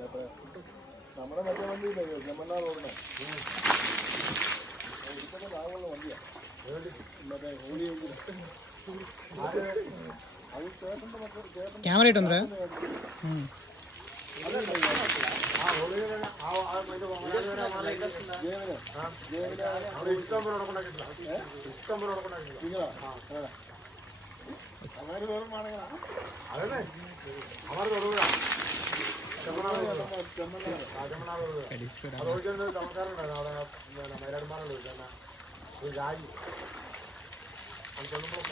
നമ്മുടെ മറ്റേ വണ്ടിയില്ലേ ചെമ്മണ്ണാർ റോഡിനെ ഇതൊക്കെ ലാഭമുള്ള വണ്ടിയാണ് മറ്റേ അത് ചേട്ടൻ്റെ മക്കൾ ചേട്ടൻ ക്യാമറ ഇട്ടൊന്നേ അങ്ങനെ വേറുമാണെങ്കിൽ അതന്നെ അവർ തൊടുക അത് ചമക്കാറുണ്ടായിരുന്നു അവിടെ മൈലാടുമാറുണ്ട് ഒരു രാജി അത് ചെല്ലുമ്പോൾ